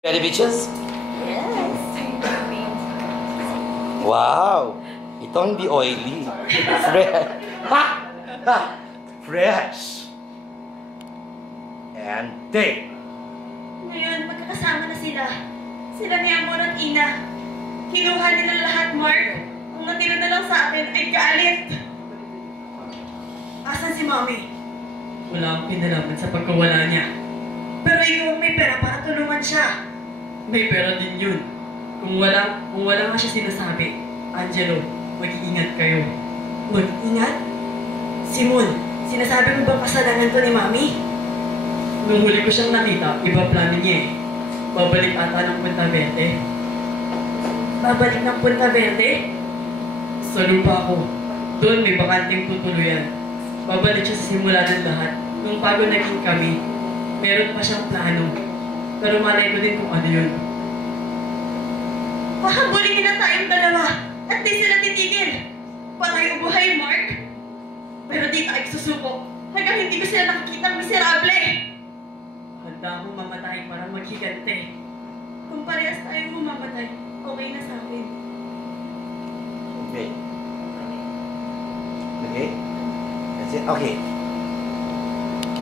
Ready, bitches? Yes. Wow! Ito hindi oily. Fresh. Ha! Ha! Fresh. And take. Ngayon, magkakasama na sila. Sila ni Amor at Ina. Kinuha nila lahat, Mark. Ang natira na lang sa akin ay galit. Asan si Mommy? Wala akong pinalaman sa pagkawala niya. Pero ikaw may pera para tulungan siya. May pera din yun. Kung wala nga siya sinasabi, Angelo, mag-iingat kayo. Mag-ingat? Simon, sinasabi mo bang kasalanan to ni Mommy? Nung huli ko siyang nakita, iba plano niya eh. Babalik ata ng Punta Verde. Babalik ng Punta Verde? Sa lupa ko, doon may bakanting tutuluyan. Babalik siya sa simula ng lahat. Nung bago naging kami, meron pa siyang plano. Pero malay ko din kung ano yun. Pahabulin nila tayong dalawa at di sila titigil. Patay o buhay, Mark. Pero di tayo susuko hanggang hindi ko sila nakikitang miserable. Handa akong mamatay para maghigante. Kung parehas tayong mamamatay, okay na sa akin. Okay. Okay? That's it? Okay.